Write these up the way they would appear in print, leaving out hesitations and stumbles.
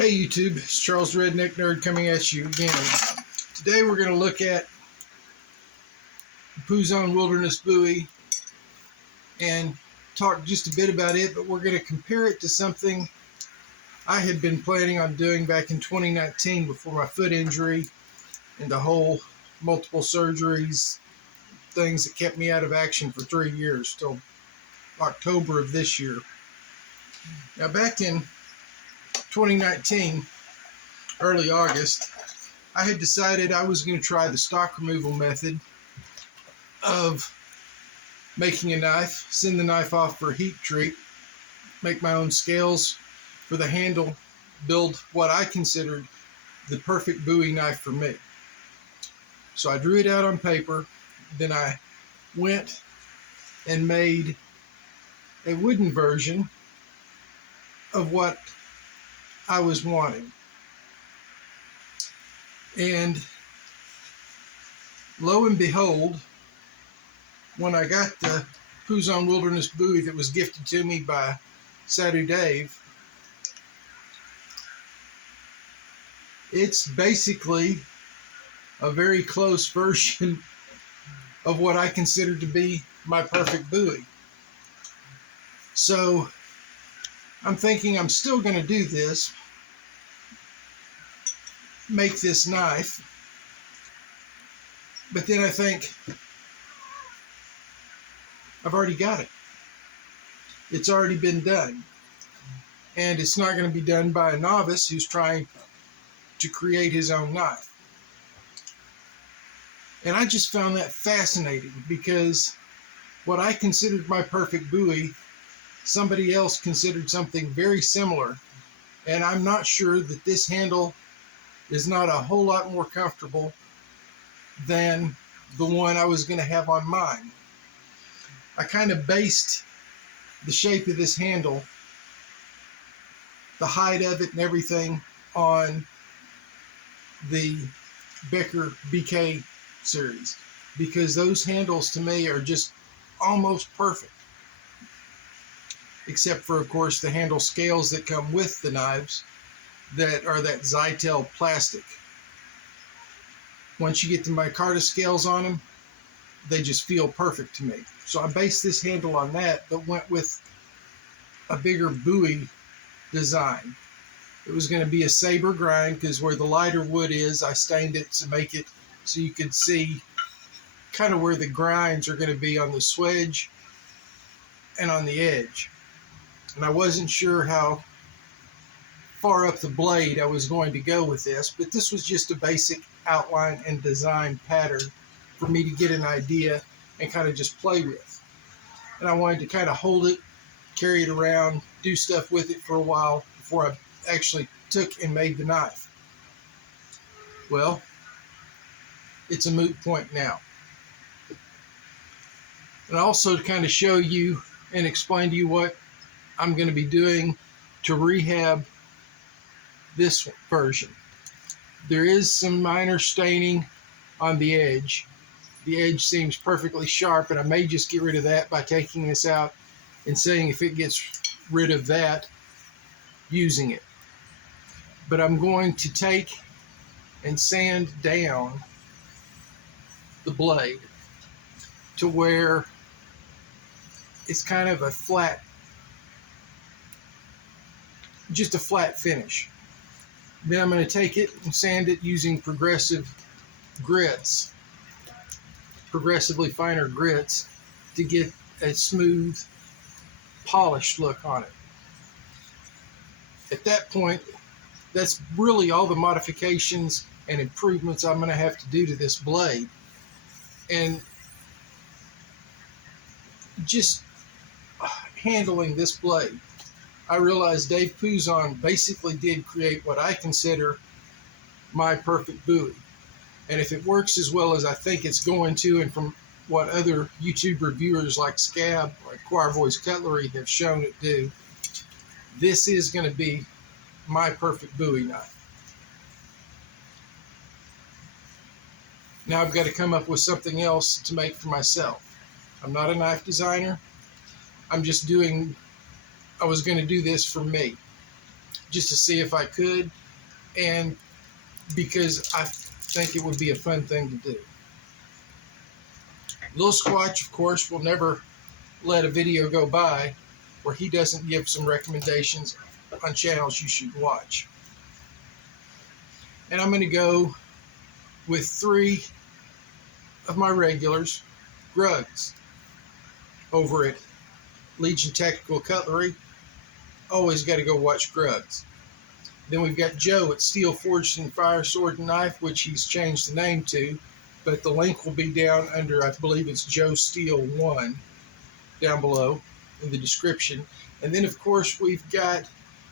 Hey YouTube, it's Charles Redneck Nerd coming at you again. Today we're going to look at Puzon Wilderness Bowie and talk just a bit about it, but we're going to compare it to something I had been planning on doing back in 2019 before my foot injury and the whole multiple surgeries, things that kept me out of action for 3 years till October of this year. Now back in 2019, early August, I had decided I was going to try the stock removal method of making a knife, send the knife off for a heat treat, make my own scales for the handle, build what I considered the perfect Bowie knife for me. So I drew it out on paper, then I went and made a wooden version of what I was wanting. And lo and behold, when I got the Puzon Wilderness Bowie that was gifted to me by Saber Dave, it's basically a very close version of what I consider to be my perfect Bowie. So I'm thinking I'm still going to do this, make this knife, but then I think I've already got it. It's already been done, and it's not going to be done by a novice who's trying to create his own knife. And I just found that fascinating, because what I considered my perfect Bowie, somebody else considered something very similar, and I'm not sure that this handle is not a whole lot more comfortable than the one I was going to have on mine. I kind of based the shape of this handle, the height of it and everything, on the Becker BK series, because those handles to me are just almost perfect, except for, of course, the handle scales that come with the knives that are that Zytel plastic. Once you get the micarta scales on them, they just feel perfect to me. So I based this handle on that, but went with a bigger Bowie design. It was going to be a Saber grind, because where the lighter wood is, I stained it to make it so you could see kind of where the grinds are going to be on the swedge and on the edge. And I wasn't sure how far up the blade I was going to go with this, but this was just a basic outline and design pattern for me to get an idea and kind of just play with. And I wanted to kind of hold it, carry it around, do stuff with it for a while before I actually took and made the knife. Well, it's a moot point now. And also to kind of show you and explain to you what I'm going to be doing to rehab this version. There is some minor staining on the edge. The edge seems perfectly sharp, and I may just get rid of that by taking this out and seeing if it gets rid of that using it. But I'm going to take and sand down the blade to where it's kind of a flat, just a flat finish. Then I'm going to take it and sand it using progressive grits, progressively finer grits, to get a smooth, polished look on it. At that point, that's really all the modifications and improvements I'm going to have to do to this blade. And just handling this blade, I realized Dave Puzon basically did create what I consider my perfect Bowie. And if it works as well as I think it's going to, and from what other YouTube reviewers like Scab, like Quarvoy's Cutlery have shown it do, this is going to be my perfect Bowie knife. Now I've got to come up with something else to make for myself. I'm not a knife designer. I'm just doing, I was going to do this for me. just to see if I could, and because I think it would be a fun thing to do. Lil Squatch, of course, will never let a video go by where he doesn't give some recommendations on channels you should watch. And I'm going to go with 3 of my regulars. Gruggs over at Legion Tactical Cutlery. Always got to go watch Gruggs. Then we've got Joe at Steel Forged and Fire Sword and Knife, which he's changed the name to, but the link will be down under, I believe it's Joe Steel 1, down below in the description. And then, of course, we've got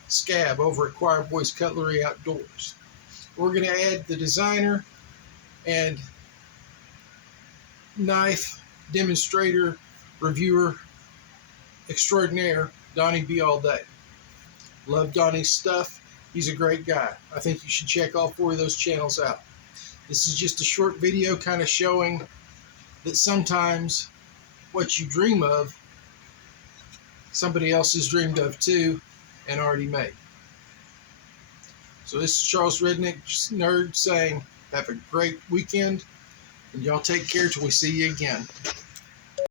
Scab over at Choir Boys Cutlery Outdoors. We're going to add the designer and knife demonstrator reviewer extraordinaire, Donnie B. All Day. Love Donnie's stuff. He's a great guy. I think you should check all 4 of those channels out. This is just a short video kind of showing that sometimes what you dream of, somebody else has dreamed of too and already made. So this is Charles Redneck Nerd saying have a great weekend, and y'all take care till we see you again.